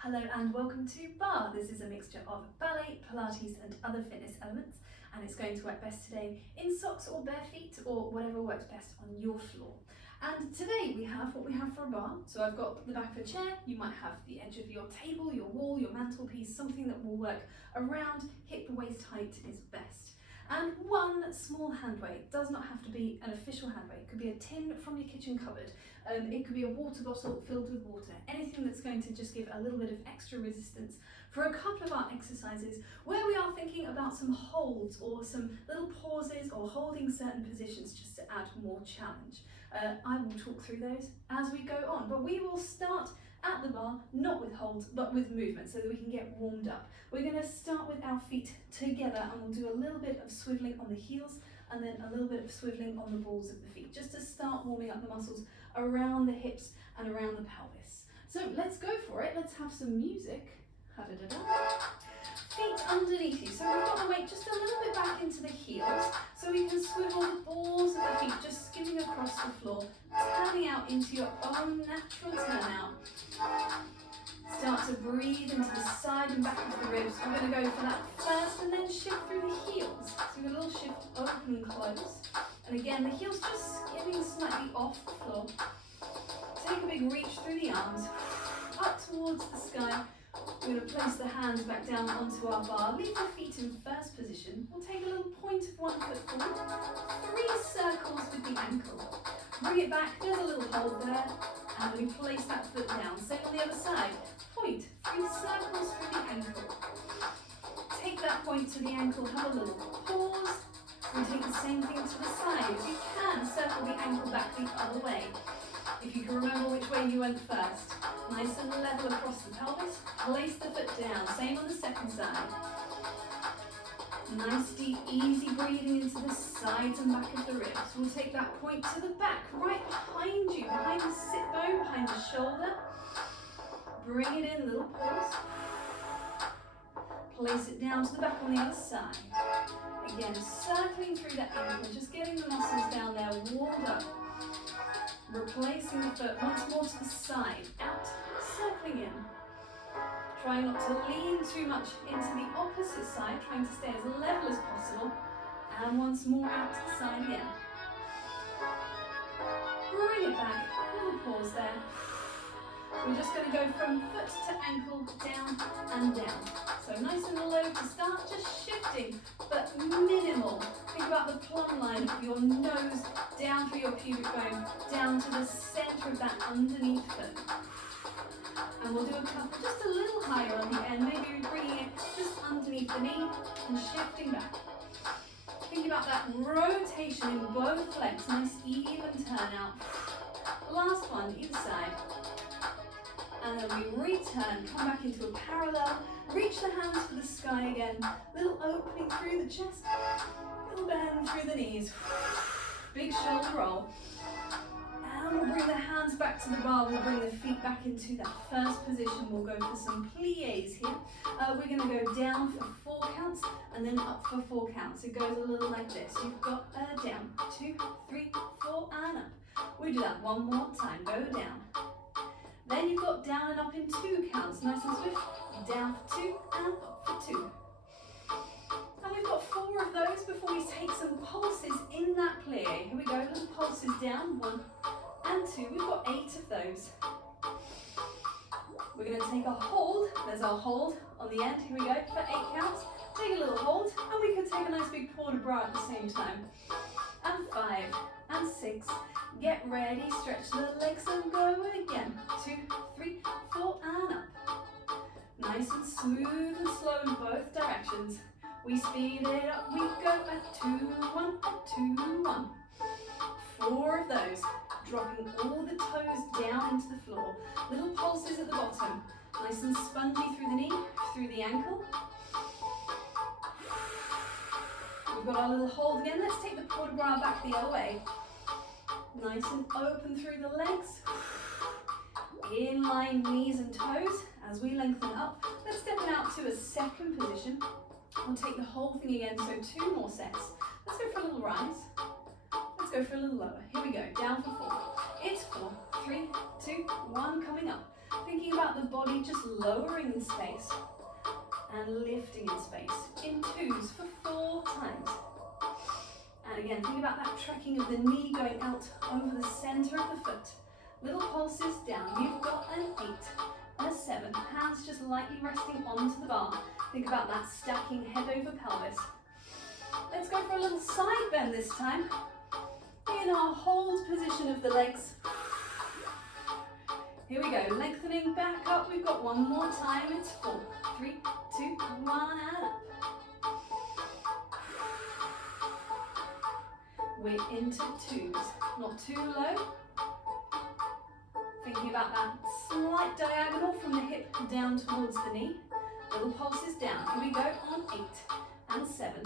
Hello and welcome to Barre. This is a mixture of ballet, Pilates and other fitness elements, and it's going to work best today in socks or bare feet or whatever works best on your floor. And today we have what we have for a bar. So I've got the back of a chair, you might have the edge of your table, your wall, your mantelpiece, something that will work around hip waist height is best. And one small hand weight, does not have to be an official hand weight, it could be a tin from your kitchen cupboard, it could be a water bottle filled with water, anything that's going to just give a little bit of extra resistance for a couple of our exercises where we are thinking about some holds or some little pauses or holding certain positions just to add more challenge. I will talk through those as we go on, but we will start at the bar, not with holds, but with movement so that we can get warmed up. We're going to start with our feet together and we'll do a little bit of swiveling on the heels and then a little bit of swiveling on the balls of the feet, just to start warming up the muscles around the hips and around the pelvis. So let's go for it. Let's have some music. Feet underneath you. So we've got the weight just a little bit back into the heels so we can swivel the balls of the feet, just skimming across the floor, turning out into your own natural turnout. Start to breathe into the side and back of the ribs. We're going to go for that first and then shift through the heels. So we've got a little shift open and close. And again, the heels just skimming slightly off the floor. Take a big reach through the arms, up towards the sky. We're going to place the hands back down onto our bar. Leave the feet in first position. We'll take a little point of one foot forward. 3 circles with the ankle. Bring it back. There's a little hold there. And we place that foot down. Same on the other side. Point. 3 circles through the ankle. Take that point to the ankle. Have a little pause. And take the same thing to the side. If you can, circle the ankle back the other way. If you can remember which way you went first. Nice and level across the pelvis. Place the foot down. Same on the second side. Nice, deep, easy breathing into the sides and back of the ribs. We'll take that point to the back, right behind you, behind the sit bone, behind the shoulder. Bring it in, little pause. Place it down to the back on the other side. Again, circling through that ankle, just getting the muscles down there warmed up. Replacing the foot once more to the side, out, circling in. Try not to lean too much into the opposite side, trying to stay as level as possible. And once more out to the side again. Bring it back, little pause there. We're just going to go from foot to ankle, down and down. So nice and low to start, just shifting, but minimal. Think about the plumb line of your nose down through your pubic bone, down to the center of that underneath foot. And we'll do a couple just a little higher on the end, maybe bringing it just underneath the knee and shifting back. Think about that rotation in both legs, nice even turnout. Last one, either side. And then we return, come back into a parallel, reach the hands for the sky again, little opening through the chest, little bend through the knees, big shoulder roll. And we'll bring the hands back to the bar, we'll bring the feet back into that first position, we'll go for some pliés here. We're going to go down for 4 counts and then up for 4 counts. It goes a little like this. You've got down, 2, 3, 4 and up. We do that one more time, go down. Then you've got down and up in 2 counts, nice and swift, down for 2 and up for 2. And we've got 4 of those before we take some pulses in that plie. Here we go, little pulses down, 1 and 2, we've got 8 of those. We're going to take a hold, there's our hold on the end, here we go, for 8 counts. Take a little hold, and we could take a nice big Total Barre at the same time. And 5 and 6. Get ready, stretch the legs and go again. 2, 3, 4 and up. Nice and smooth and slow in both directions. We speed it up, we go at 2, 1, 2, 1. 4 of those. Dropping all the toes down into the floor. Little pulses at the bottom. Nice and spongy through the knee, through the ankle. We've got our little hold again. Let's take the Total Barre back the other way. Nice and open through the legs. Inline knees and toes as we lengthen up. Let's step it out to a second position. We'll take the whole thing again, so 2 more sets. Let's go for a little rise. Let's go for a little lower. Here we go, down for 4. It's 4, 3, 2, 1, coming up. Thinking about the body just lowering in space and lifting in space in 2s for 4 times. And again, think about that trekking of the knee going out over the center of the foot. Little pulses down. You've got an 8 and a 7. Hands just lightly resting onto the bar. Think about that stacking head over pelvis. Let's go for a little side bend this time. In our hold position of the legs. Here we go, lengthening back up. We've got one more time. It's 4, 3, 2, 1, and up. We're into 2s, not too low. Thinking about that slight diagonal from the hip down towards the knee. Little pulses down. Here we go on 8 and 7.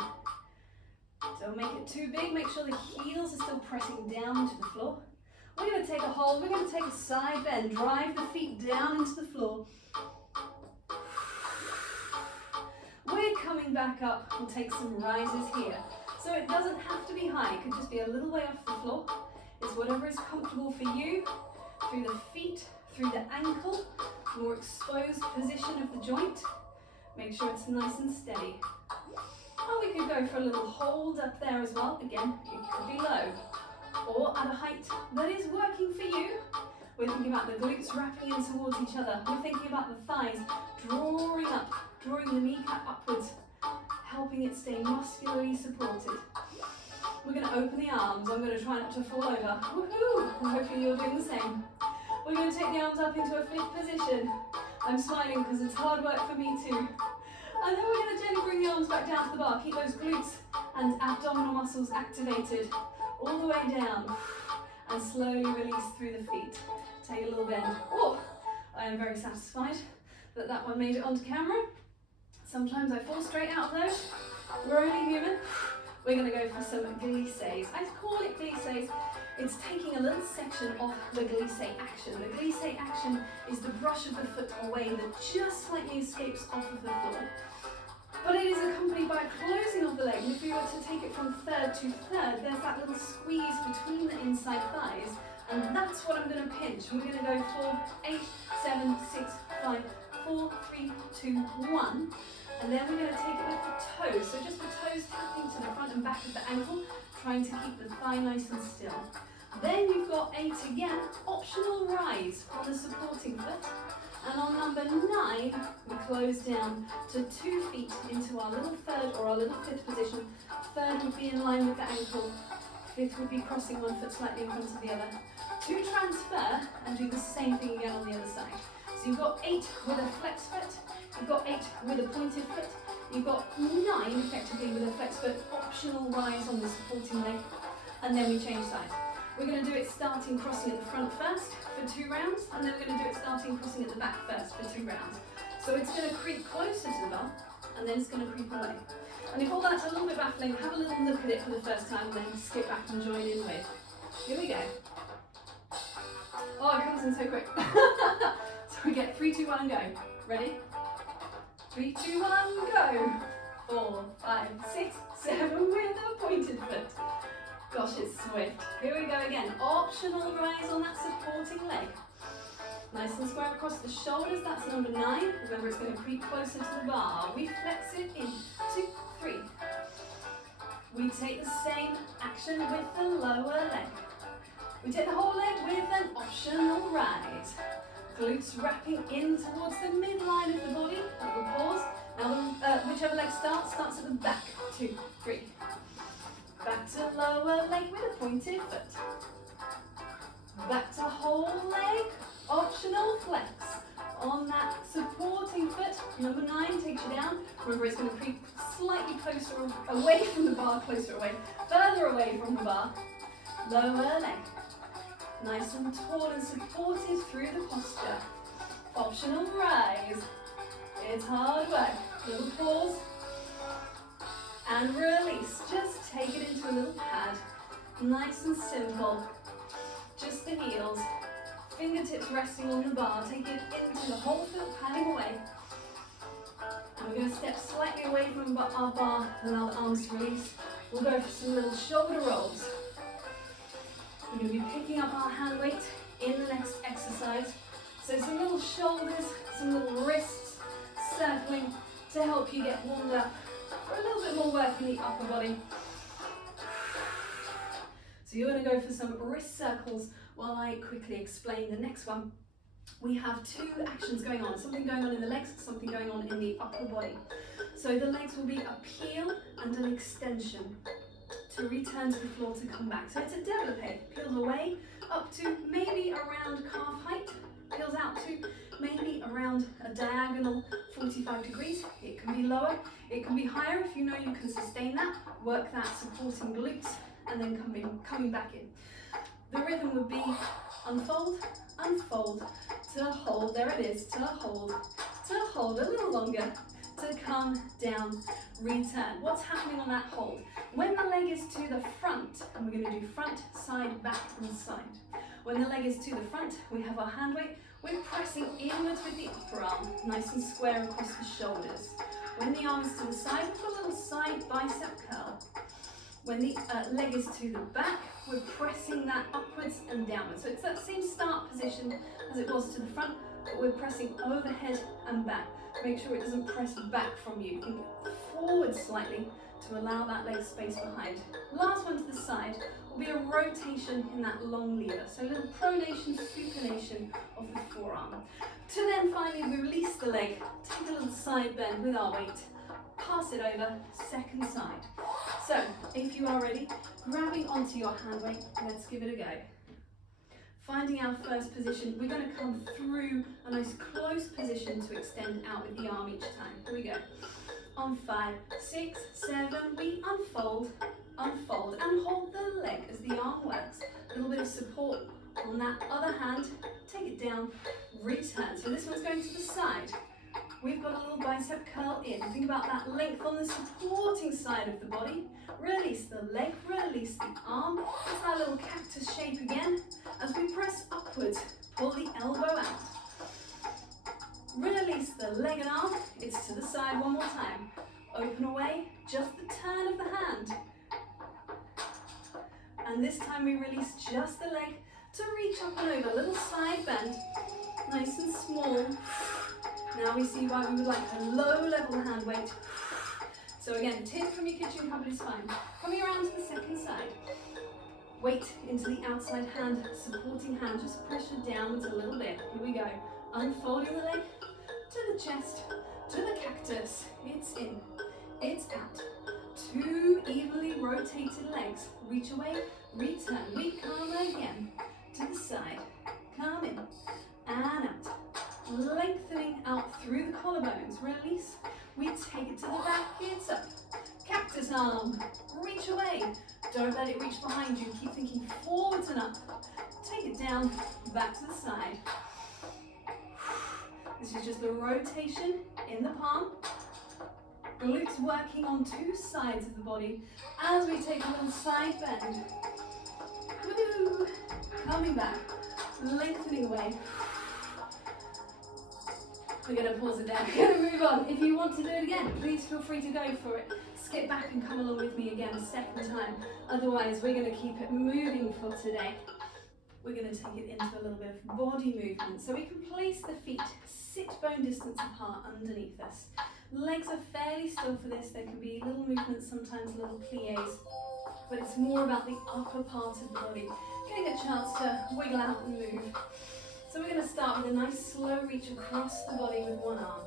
Don't make it too big. Make sure the heels are still pressing down to the floor. We're going to take a hold. We're going to take a side bend. Drive the feet down into the floor. We're coming back up. We'll take some rises here. So it doesn't have to be high. It could just be a little way off the floor. It's whatever is comfortable for you. Through the feet, through the ankle, more exposed position of the joint. Make sure it's nice and steady. And we could go for a little hold up there as well. Again, it could be low or at a height that is working for you. We're thinking about the glutes wrapping in towards each other. We're thinking about the thighs drawing up, drawing the kneecap upwards, helping it stay muscularly supported. We're going to open the arms. I'm going to try not to fall over. Woohoo! And hopefully you're doing the same. We're going to take the arms up into a 5th position. I'm smiling because it's hard work for me too. And then we're going to gently bring the arms back down to the bar. Keep those glutes and abdominal muscles activated all the way down. And slowly release through the feet. Take a little bend. Oh, I am very satisfied that that one made it onto camera. Sometimes I fall straight out of those. We're only human. We're going to go for some glisses. I call it glisses. It's taking a little section of the glisse action. The glisse action is the brush of the foot away that just slightly escapes off of the floor. But it is accompanied by a closing of the leg. And if we were to take it from 3rd to 3rd, there's that little squeeze between the inside thighs. And that's what I'm going to pinch. We're going to go for 8, 7, 6, 5, 4, 3, 2, 1. And then we're going to take it with the toes. So just the toes tapping to the front and back of the ankle, trying to keep the thigh nice and still. Then you've got 8 again, optional rise on the supporting foot. And on number 9, we close down to 2 feet into our little 3rd or our little 5th position. 3rd would be in line with the ankle. 5th would be crossing one foot slightly in front of the other. To transfer and do the same thing again on the other side. So you've got 8 with a flex foot. You've got 8 with a pointed foot. You've got 9 effectively with a flex foot, optional rise on the supporting leg, and then we change sides. We're going to do it starting crossing at the front first for 2 rounds, and then we're going to do it starting crossing at the back first for 2 rounds. So it's going to creep closer to the bar, and then it's going to creep away. And if all that's a little bit baffling, have a little look at it for the first time, and then skip back and join in with. Here we go. Oh, it comes in so quick. So we get 3, 2, 1, and go. Ready? 3, 2, 1, go! 4, 5, 6, 7 with a pointed foot. Gosh, it's swift. Here we go again. Optional rise on that supporting leg. Nice and square across the shoulders. That's number 9. Remember, it's going to creep closer to the bar. We flex it in 2, 3. We take the same action with the lower leg. We take the whole leg with an optional rise. Glutes wrapping in towards the midline of the body. Little pause. Now, whichever leg starts at the back. 2, 3. Back to lower leg with a pointed foot. Back to whole leg. Optional flex. On that supporting foot. Number 9 takes you down. Remember, it's going to creep slightly closer away from the bar, closer away, further away from the bar. Lower leg. Nice and tall and supported through the posture. Optional rise. It's hard work. Little pause. And release. Just take it into a little pad. Nice and simple. Just the heels. Fingertips resting on the bar. Take it into the whole foot, padding away. And we're going to step slightly away from our bar and allow the arms to release. We'll go for some little shoulder rolls. We're going to be picking up our hand weight in the next exercise. So some little shoulders, some little wrists circling to help you get warmed up for a little bit more work in the upper body. So you're going to go for some wrist circles while I quickly explain the next one. We have two actions going on, something going on in the legs, something going on in the upper body. So the legs will be a peel and an extension to return to the floor to come back. So it's a develope, peels away up to maybe around calf height, peels out to maybe around a diagonal 45 degrees. It can be lower, it can be higher if you know you can sustain that. Work that supporting glutes and then coming back in. The rhythm would be unfold, unfold, to hold, there it is, to hold a little longer, to come down, return. What's happening on that hold? When the leg is to the front, and we're going to do front, side, back and side. When the leg is to the front, we have our hand weight, we're pressing inwards with the upper arm, nice and square across the shoulders. When the arm is to the side, we put a little side bicep curl. When the leg is to the back, we're pressing that upwards and downwards. So it's that same start position as it was to the front, but we're pressing overhead and back. Make sure it doesn't press back from you. Think forward slightly to allow that leg space behind. Last one to the side will be a rotation in that long lever. So a little pronation, supination of the forearm. To then finally release the leg, take a little side bend with our weight, pass it over, second side. So if you are ready, grabbing onto your hand weight, let's give it a go. Finding our first position, we're going to come through a nice close position to extend out with the arm each time. Here we go. On 5, 6, 7, we unfold, unfold, and hold the leg as the arm works. A little bit of support on that other hand, take it down, return. So this one's going to the side. We've got a little bicep curl in. Think about that length on the supporting side of the body. Release the leg, release the arm. It's that little cactus shape again. As we press upwards, pull the elbow out. Release the leg and arm. It's to the side one more time. Open away, just the turn of the hand. And this time we release just the leg to reach up and over. Little side bend, nice and small. Now we see why we would like a low level hand weight. So again, tip from your kitchen cupboard is fine. Coming around to the second side. Weight into the outside hand, supporting hand, just pressure downwards a little bit. Here we go. Unfolding the leg to the chest, to the cactus. It's in, it's out. Two evenly rotated legs. Reach away, return. We come again to the side. Come in and out. Lengthening out through the collarbones. Release. We take it to the back. It's up. Cactus arm. Reach away. Don't let it reach behind you. Keep thinking forwards and up. Take it down. Back to the side. This is just the rotation in the palm. Glutes working on two sides of the body as we take a little side bend. Woo! Coming back. Lengthening away. We're going to pause it there. We're going to move on. If you want to do it again, please feel free to go for it. Skip back and come along with me again a second time. Otherwise, we're going to keep it moving for today. We're going to take it into a little bit of body movement. So we can place the feet sit bone distance apart underneath us. Legs are fairly still for this. There can be little movements, sometimes little plies, but it's more about the upper part of the body. Getting a chance to wiggle out and move. So we're going to start with a nice slow reach across the body with one arm.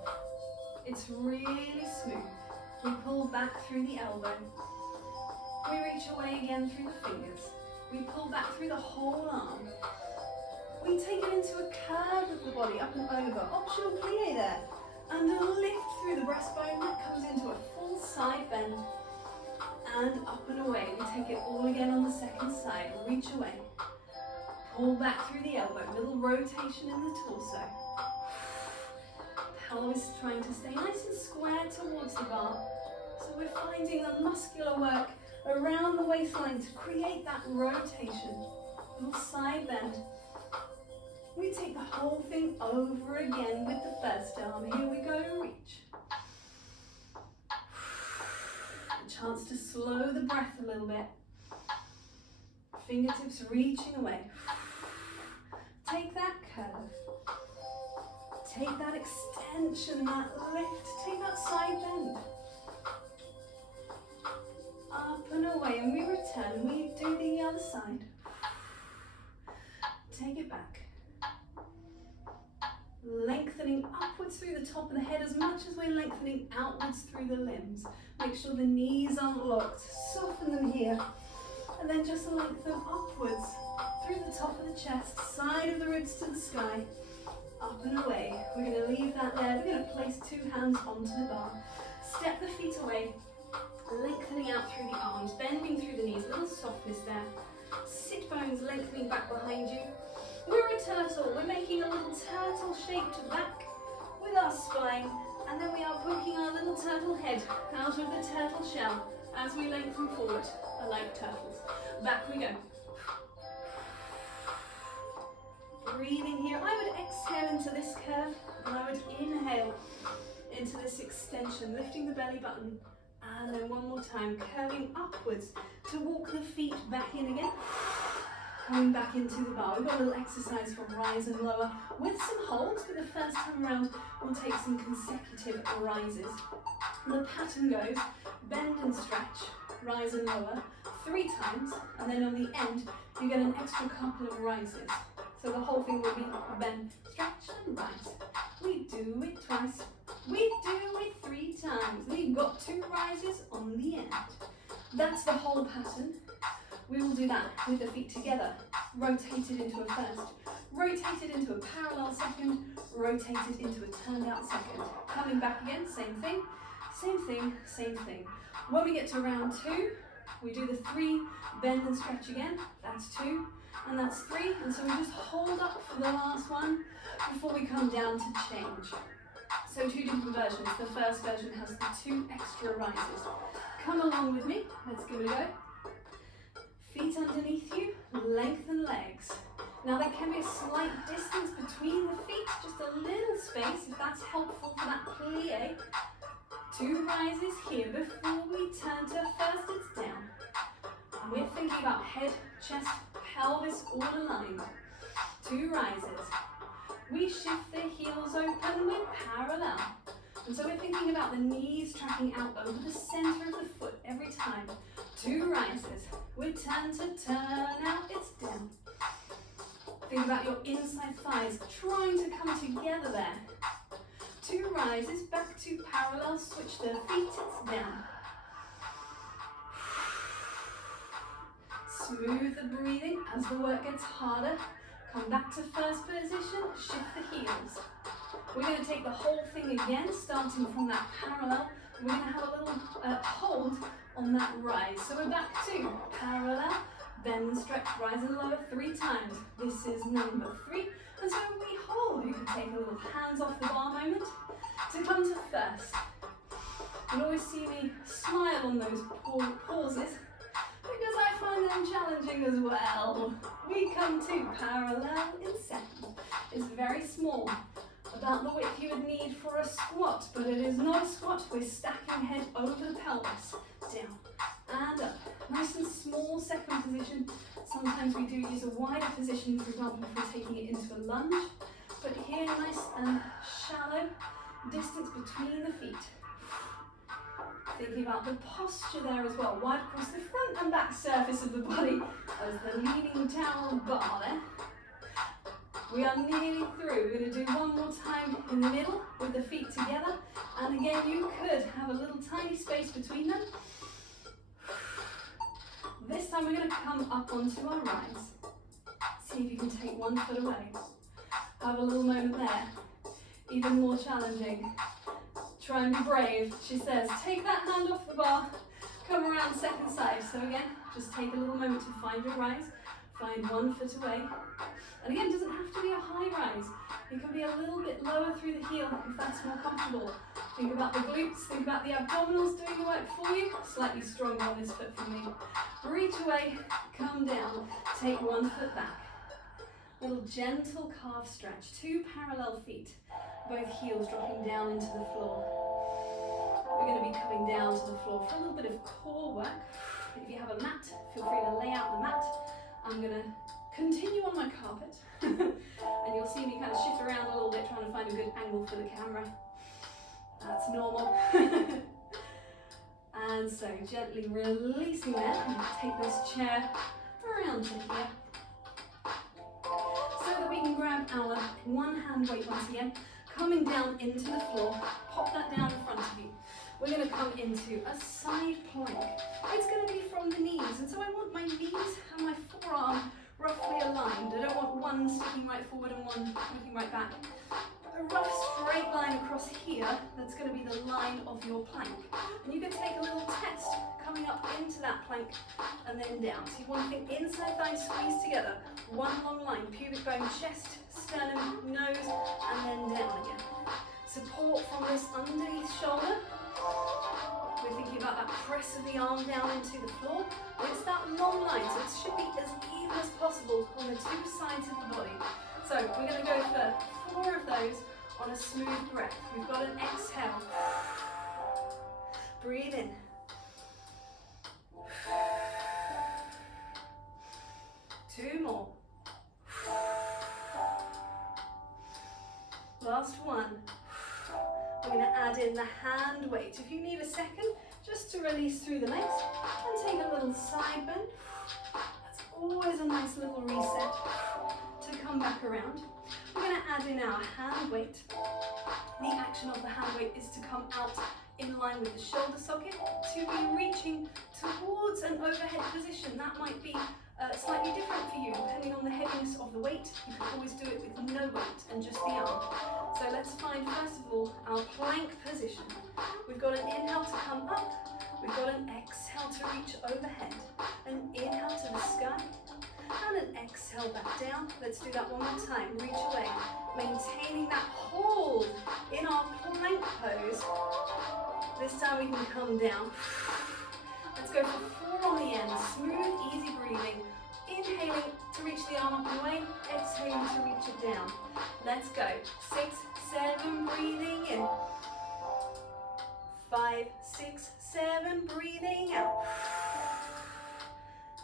It's really smooth. We pull back through the elbow. We reach away again through the fingers. We pull back through the whole arm. We take it into a curve of the body, up and over. Optional plie there. And a lift through the breastbone. That comes into a full side bend. And up and away. We take it all again on the second side. Reach away. Pull back through the elbow, little rotation in the torso. Pelvis trying to stay nice and square towards the bar. So we're finding the muscular work around the waistline to create that rotation. Little side bend. We take the whole thing over again with the first arm. Here we go, reach. A chance to slow the breath a little bit. Fingertips reaching away. Take that curve. Take that extension, that lift, take that side bend. Up and away, and we return. We do the other side. Take it back. Lengthening upwards through the top of the head as much as we're lengthening outwards through the limbs. Make sure the knees aren't locked. Soften them here. And then just lengthen upwards through the top of the chest, side of the ribs to the sky. Up and away. We're going to leave that there. We're going to place 2 hands onto the bar. Step the feet away. Lengthening out through the arms, bending through the knees, a little softness there. Sit bones lengthening back behind you. We're a turtle. We're making a little turtle-shaped back with our spine, and then we are poking our little turtle head out of the turtle shell as we lengthen forward, like turtles. Back we go. Breathing here. I would exhale into this curve, and I would inhale into this extension, lifting the belly button. And then one more time, curving upwards to walk the feet back in again. Coming back into the bar. We've got a little exercise for rise and lower with some holds, but the first time around we'll take some consecutive rises. The pattern goes bend and stretch, rise and lower 3 times, and then on the end you get an extra couple of rises. So the whole thing will be bend, stretch and rise. We do it twice. We do it 3 times. We've got 2 rises on the end. That's the whole pattern. We will do that with the feet together. Rotate it into a first. Rotate it into a parallel second. Rotate it into a turned out second. Coming back again, same thing. Same thing, same thing. When we get to round 2, we do the 3, bend and stretch again. That's 2, and that's 3. And so we just hold up for the last one before we come down to change. So 2 different versions. The first version has the 2 extra rises. Come along with me. Let's give it a go. Feet underneath you, lengthen legs. Now there can be a slight distance between the feet, just a little space if that's helpful for that plie. 2 rises here before we turn to first it's down. And we're thinking about head, chest, pelvis all aligned. 2 rises. We shift the heels open with parallel. And so we're thinking about the knees tracking out over the center of the foot every time. 2 rises. We turn to turn out, it's down. Think about your inside thighs trying to come together there. 2 rises, back to parallel, switch the feet, it's down. Smooth the breathing as the work gets harder. Come back to first position, shift the heels. We're going to take the whole thing again, starting from that parallel. We're going to have a little hold on that rise. So we're back to parallel, bend and stretch, rise and lower 3 times. This is number 3. And so we hold. You can take a little hands off the bar moment to come to first. You'll always see me smile on those pauses because I find them challenging as well. We come to parallel in second. It's very small. About the width you would need for a squat, but it is not a squat. We're stacking head over the pelvis. Down and up. Nice and small second position. Sometimes we do use a wider position, for example, if we're taking it into a lunge. But here, nice and shallow distance between the feet. Thinking about the posture there as well. Wide across the front and back surface of the body as the leaning tower bar there. We are nearly through. We're going to do one more time in the middle with the feet together. And again, you could have a little tiny space between them. This time we're going to come up onto our rise. See if you can take 1 foot away. Have a little moment there. Even more challenging. Try and be brave. She says, take that hand off the bar. Come around second side. So again, just take a little moment to find your rise. Find 1 foot away. And again, it doesn't have to be a high rise. It can be a little bit lower through the heel if that's more comfortable. Think about the glutes, think about the abdominals doing the work for you. Slightly stronger on this foot for me. Reach away, come down, take 1 foot back. Little gentle calf stretch, 2 parallel feet. Both heels dropping down into the floor. We're going to be coming down to the floor for a little bit of core work. If you have a mat, feel free to lay out the mat. I'm going to continue on my carpet. And you'll see me kind of shift around a little bit, trying to find a good angle for the camera. That's normal. And so gently releasing that, and take this chair around to here. So that we can grab our one hand weight once again, coming down into the floor, pop that down in front of you. We're going to come into a side plank. It's going to be from the knees, and so I want my knees and my forearm roughly aligned. I don't want one sticking right forward and one looking right back. A rough straight line across here, that's going to be the line of your plank. And you can take a little test coming up into that plank and then down. So you want to think inside thigh squeeze together, one long line, pubic bone, chest, sternum, nose, and then down again. Support from this underneath shoulder. We're thinking about that press of the arm down into the floor. And it's that long line, so it should be as even as possible on the two sides of the body. So we're going to go for 4 of those on a smooth breath. We've got an exhale. Breathe in. Two more. Last one. We're going to add in the hand weight. If you need a second, just to release through the legs and take a little side bend. That's always a nice little reset to come back around. We're going to add in our hand weight. The action of the hand weight is to come out in line with the shoulder socket, to be reaching towards an overhead position. That might be slightly different for you depending on the heaviness of the weight. You can always do it with no weight and just the arm. So let's find first of all our plank position. We've got an inhale to come up, we've got an exhale to reach overhead, an inhale to the sky, and an exhale back down. Let's do that one more time. Reach away, maintaining that hold in our plank pose. This time we can come down. Let's go for 4 on the end. Smooth, easy breathing. Inhaling to reach the arm up and away. Exhaling to reach it down. Let's go. 6, 7, breathing in. 5, 6, 7, breathing out.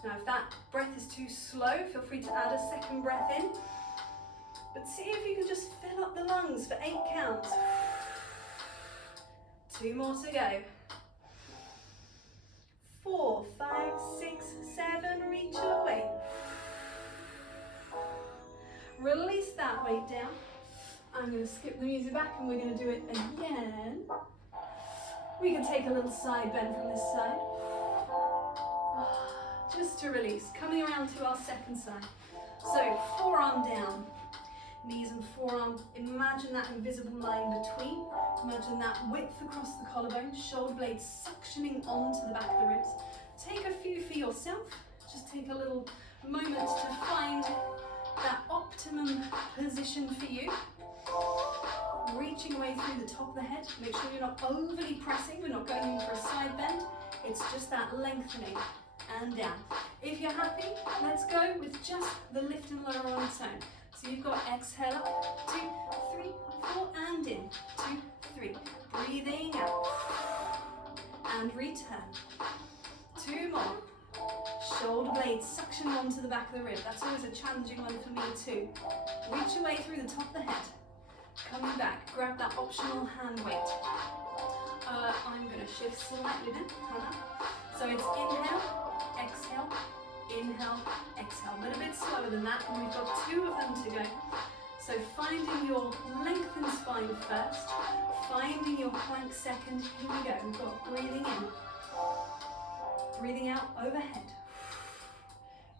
Now if that breath is too slow, feel free to add a second breath in. But see if you can just fill up the lungs for 8 counts. 2 more to go. 4, 5, 6, 7, reach away. Release that weight down. I'm going to skip the music back and we're going to do it again. We can take a little side bend from this side. Just to release, coming around to our second side. So forearm down, knees and forearm, imagine that invisible line between, imagine that width across the collarbone, shoulder blades suctioning onto the back of the ribs. Take a few for yourself, just take a little moment to find that optimum position for you. Reaching away through the top of the head, make sure you're not overly pressing, we're not going in for a side bend, it's just that lengthening. And down. If you're happy, let's go with just the lift and lower on its own. So you've got exhale up, 2, 3, 4, and in, 2, 3. Breathing out. And return. 2 more. Shoulder blades suctioning onto the back of the rib. That's always a challenging one for me too. Reach away through the top of the head. Coming back, grab that optional hand weight. I'm going to shift slightly then. So it's inhale, exhale, inhale, exhale. A little bit slower than that, and we've got 2 of them to go. So finding your lengthened spine first, finding your plank second. Here we go. We've got breathing in, breathing out overhead,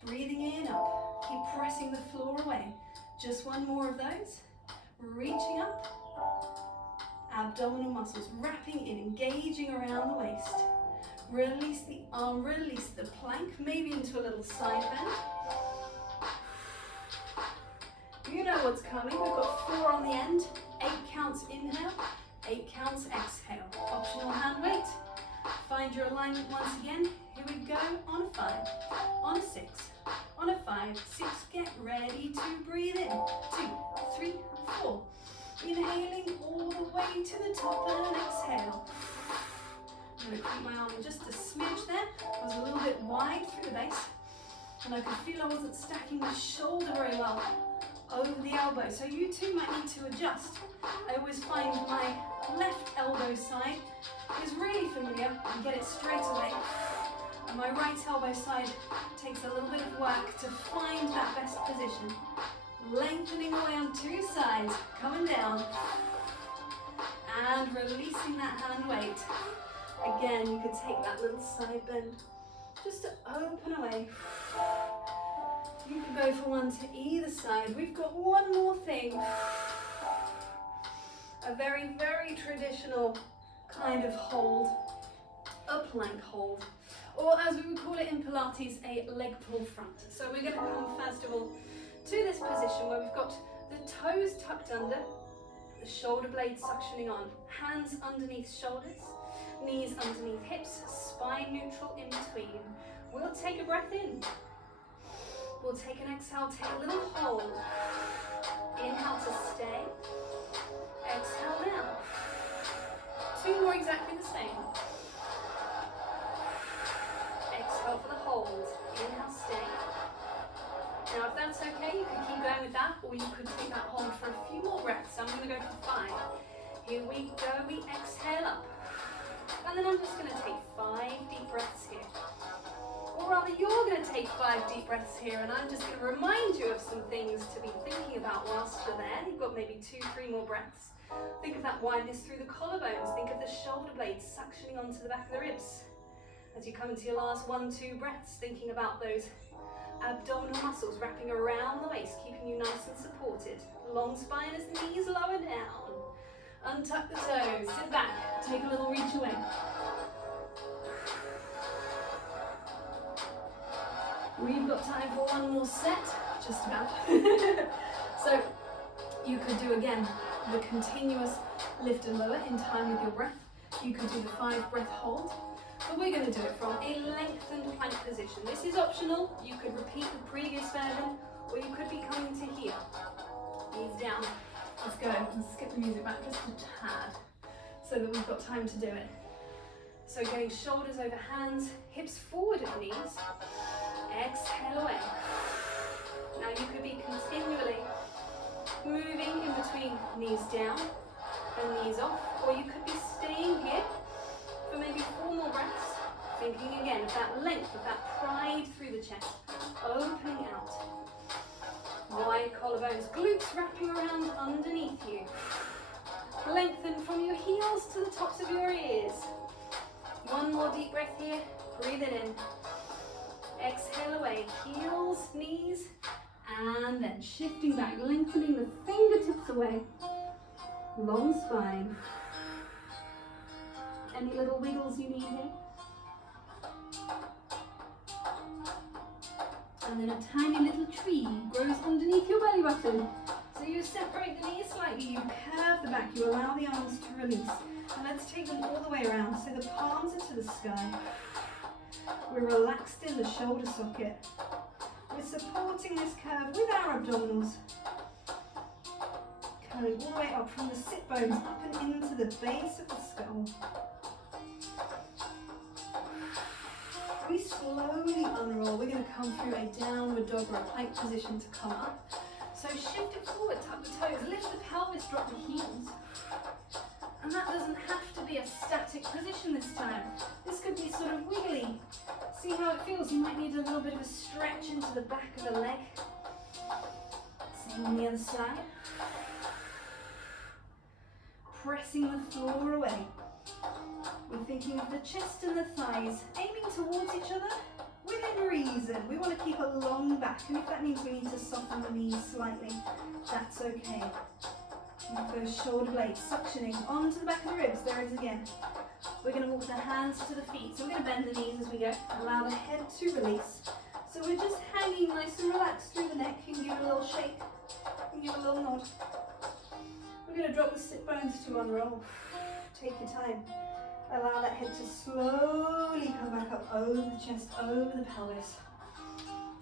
breathing in up. Keep pressing the floor away. Just 1 more of those. Reaching up, abdominal muscles wrapping in, engaging around the waist. Release the arm, release the plank, maybe into a little side bend. You know what's coming. We've got 4 on the end, 8 counts inhale, 8 counts exhale. Optional hand weight. Find your alignment once again. Here we go on a 5, on a 6, on a 5, 6. Get ready to breathe in. 2, 3, 4. Inhaling all the way to the top and exhale. I'm going to keep my arm just a smidge there. I was a little bit wide through the base and I could feel I wasn't stacking my shoulder very well over the elbow. So you too might need to adjust. I always find my left elbow side is really familiar and get it straight away. And my right elbow side takes a little bit of work to find that best position. Lengthening away on two sides, coming down, and releasing that hand weight. Again, you could take that little side bend just to open away. You could go for one to either side. We've got one more thing. A very, very traditional kind of hold, a plank hold, or as we would call it in Pilates, a leg pull front. So we're going to come first of all to this position where we've got the toes tucked under, the shoulder blades suctioning on, hands underneath shoulders, knees underneath hips, spine neutral in between. We'll take a breath in. We'll take an exhale, take a little hold. Inhale to stay. Exhale down. Two more exactly the same. Exhale for the hold. Inhale, stay. Now if that's okay, you can keep going with that, or you could take that hold for a few more breaths. I'm going to go for 5. Here we go, we exhale up. And then I'm just going to take 5 deep breaths here. Or rather, you're going to take 5 deep breaths here, and I'm just going to remind you of some things to be thinking about whilst you're there. You've got maybe 2-3 more breaths. Think of that wideness through the collarbones. Think of the shoulder blades suctioning onto the back of the ribs. As you come into your last 1-2 breaths, thinking about those abdominal muscles wrapping around the waist, keeping you nice and supported. Long spine as the knees lower down. Untuck the toes, sit back, take a little reach away. We've got time for one more set, just about. So you could do again the continuous lift and lower in time with your breath. You could do the 5 breath hold. But we're going to do it from a lengthened plank position. This is optional. You could repeat the previous version, or you could be coming to here. Knees down. Let's go. Let's skip the music back just a tad, so that we've got time to do it. So getting shoulders over hands, hips forward at knees. Exhale away. Now you could be continually moving in between knees down and knees off, or you could be staying here for maybe 4 more breaths, thinking again of that length, of that pride through the chest, opening out. Wide collarbones, glutes wrapping around underneath you. Lengthen from your heels to the tops of your ears. One more deep breath here, breathe it in. Exhale away, heels, knees, and then shifting back, lengthening the fingertips away. Long spine. Any little wiggles you need here? And then a tiny little tree grows underneath your belly button. So you separate the knees slightly, you curve the back, you allow the arms to release. And let's take them all the way around. So the palms are to the sky. We're relaxed in the shoulder socket. We're supporting this curve with our abdominals. Coming all the way up from the sit bones up and into the base of the skull. We slowly unroll. We're going to come through a downward dog or a plank position to come up. So shift it forward, tuck the toes, lift the pelvis, drop the heels. And that doesn't have to be a static position this time. This could be sort of wiggly. See how it feels. You might need a little bit of a stretch into the back of the leg. Same on the other side. Pressing the floor away. We're thinking of the chest and the thighs, aiming towards each other within reason. We want to keep a long back, and if that means we need to soften the knees slightly, that's okay. With those shoulder blades suctioning onto the back of the ribs, there it is again. We're going to walk the hands to the feet, so we're going to bend the knees as we go, allow the head to release. So we're just hanging nice and relaxed through the neck. You can give it a little shake, you can give it a little nod. We're going to drop the sit bones to unroll. Take your time. Allow that head to slowly come back up over the chest, over the pelvis.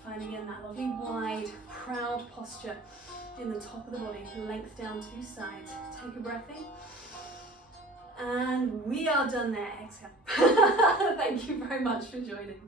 Find again that lovely wide, proud posture in the top of the body. Length down 2 sides. Take a breath in. And we are done there. Exhale. Thank you very much for joining.